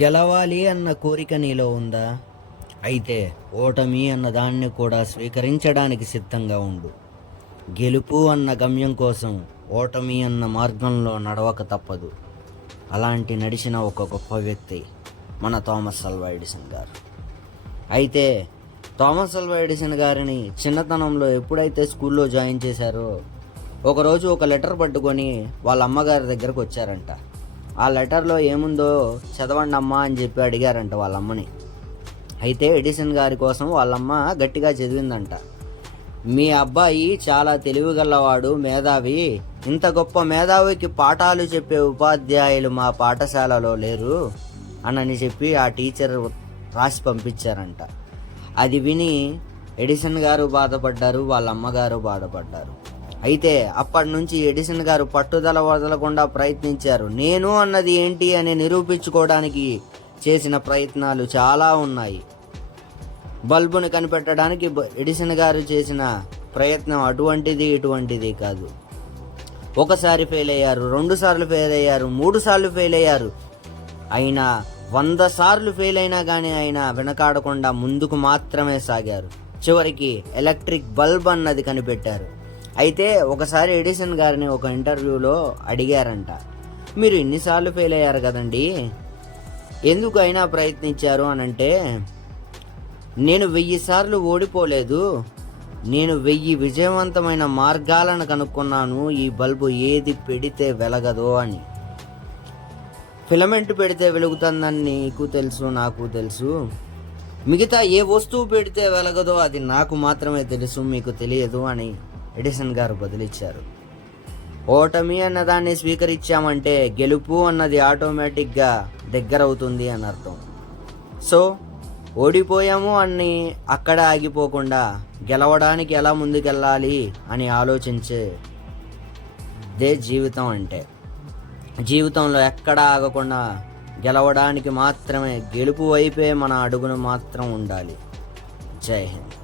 గెలవాలి అన్న కోరిక నీలో ఉందా? అయితే ఓటమి అన్న దాన్ని కూడా స్వీకరించడానికి సిద్ధంగా ఉండు. గెలుపు అన్న గమ్యం కోసం ఓటమి అన్న మార్గంలో నడవక తప్పదు. అలాంటి నడిచిన ఒక గొప్ప వ్యక్తి మన థామస్ అల్వా ఎడిసన్ గారు. అయితే థామస్ అల్వా ఎడిసన్ గారిని చిన్నతనంలో ఎప్పుడైతే స్కూల్లో జాయిన్ చేశారో ఒకరోజు ఒక లెటర్ పట్టుకొని వాళ్ళ అమ్మగారి దగ్గరకు వచ్చారంట. ఆ లెటర్లో ఏముందో చదవండి అమ్మా అని చెప్పి అడిగారంట వాళ్ళ అమ్మని. అయితే ఎడిసన్ గారి కోసం వాళ్ళమ్మ గట్టిగా చదివిందంట. మీ అబ్బాయి చాలా తెలివిగలవాడు, మేధావి. ఇంత గొప్ప మేధావికి పాఠాలు చెప్పే ఉపాధ్యాయులు మా పాఠశాలలో లేరు అని చెప్పి ఆ టీచర్ రాసి పంపించారంట. అది విని ఎడిసన్ గారు బాధపడ్డారు, వాళ్ళ అమ్మగారు బాధపడ్డారు. అయితే అప్పటి నుంచి ఎడిసన్ గారు పట్టుదల వదలకుండా ప్రయత్నించారు. నేను అన్నది ఏంటి అని నిరూపించుకోవడానికి చేసిన ప్రయత్నాలు చాలా ఉన్నాయి. బల్బును కనిపెట్టడానికి ఎడిసన్ గారు చేసిన ప్రయత్నం అటువంటిది ఇటువంటిది కాదు. ఒకసారి ఫెయిల్ అయ్యారు, 2 సార్లు ఫెయిల్ అయ్యారు, 3 సార్లు ఫెయిల్ అయ్యారు. అయినా 100 సార్లు ఫెయిల్ అయినా కానీ ఆయన వెనకాడకుండా ముందుకు మాత్రమే సాగారు. చివరికి ఎలక్ట్రిక్ బల్బ్ అన్నది కనిపెట్టారు. అయితే ఒకసారి ఎడిసన్ గారిని ఒక ఇంటర్వ్యూలో అడిగారంట, మీరు ఎన్నిసార్లు ఫెయిల్ అయ్యారు కదండి, ఎందుకు అయినా ప్రయత్నించారు అని అంటే, నేను 1000 సార్లు ఓడిపోలేదు, నేను 1000 విజయవంతమైన మార్గాలను కనుక్కున్నాను ఈ బల్బు ఏది పెడితే వెలగదో అని. ఫిలమెంట్ పెడితే వెలుగుతుందని నీకు తెలుసు, నాకు తెలుసు. మిగతా ఏ వస్తువు పెడితే వెలగదో అది నాకు మాత్రమే తెలుసు, మీకు తెలియదు అని ఎడిసన్ గారు బదిలిచ్చారు. ఓటమి అన్నదాన్ని స్వీకరించామంటే గెలుపు అన్నది ఆటోమేటిక్గా దగ్గరవుతుంది అని అర్థం. సో ఓడిపోయాము అని అక్కడ ఆగిపోకుండా గెలవడానికి ఎలా ముందుకెళ్ళాలి అని ఆలోచించేదే జీవితం అంటే. జీవితంలో ఎక్కడా ఆగకుండా గెలవడానికి మాత్రమే, గెలుపు వైపే మన అడుగును మాత్రం ఉండాలి. జై హింద్.